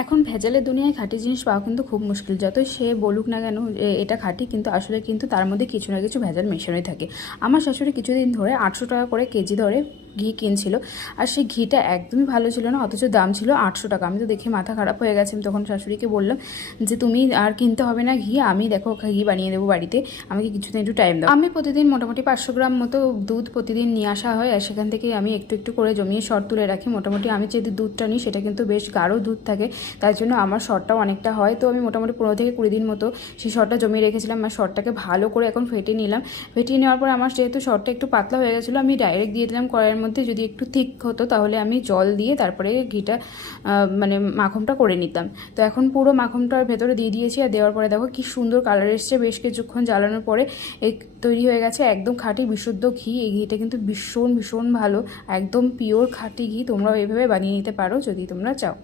এখন ভেজালের দুনিয়ায় খাঁটি জিনিস পাওয়া কিন্তু খুব মুশকিল। যতই সে বলুক না কেন যে এটা খাঁটি, কিন্তু আসলে কিন্তু তার মধ্যে কিছু না কিছু ভেজাল মেশানোই থাকে। আমার শাশুড়ি কিছুদিন ধরে 800 টাকা করে কেজি ধরে ঘি কিনছিল, আর সেই ঘিটা একদমই ভালো ছিল না, অথচ দাম ছিল 800 টাকা। আমি তো দেখে মাথা খারাপ হয়ে গেছে। আমি তখন শাশুড়িকে বললাম যে তুমি আর কিনতে হবে না ঘি, আমি দেখো ঘি বানিয়ে দেবো বাড়িতে, আমাকে কিছুদিন একটু টাইম দাও। আমি প্রতিদিন মোটামুটি 500 গ্রাম মতো দুধ প্রতিদিন নিয়ে আসা হয়, আর সেখান থেকে আমি একটু একটু করে জমিয়ে সর তুলে রাখি। মোটামুটি আমি যে দুধটা নিই সেটা কিন্তু বেশ গাঢ় দুধ থাকে, তার জন্য আমার সরটাও অনেকটা হয়। তো আমি মোটামুটি 15 থেকে 20 দিন মতো সেই সরটা জমিয়ে রেখেছিলাম। আর সরটাকে ভালো করে এখন ফেটিয়ে নিলাম। ফেটিয়ে নেওয়ার পর আমার যেহেতু সরটা একটু পাতলা হয়ে গেছিলো, আমি ডাইরেক্ট দিয়ে দিলাম কড়াইয়ের মধ্যে। যদি একটু থিক হতো তাহলে আমি জল দিয়ে তারপরে ঘিটা মানে মাখনটা করে নিতাম। তো এখন পুরো মাখনটার ভেতরে দিয়ে দিয়েছি, আর দেওয়ার পরে দেখো কি সুন্দর কালার এসছে। বেশ কিছুক্ষণ জ্বালানোর পরে এই তৈরি হয়ে গেছে একদম খাঁটি বিশুদ্ধ ঘি। এই ঘিটা কিন্তু ভীষণ ভীষণ ভালো, একদম পিওর খাঁটি ঘি। তোমরাও এভাবে বানিয়ে নিতে পারো যদি তোমরা চাও।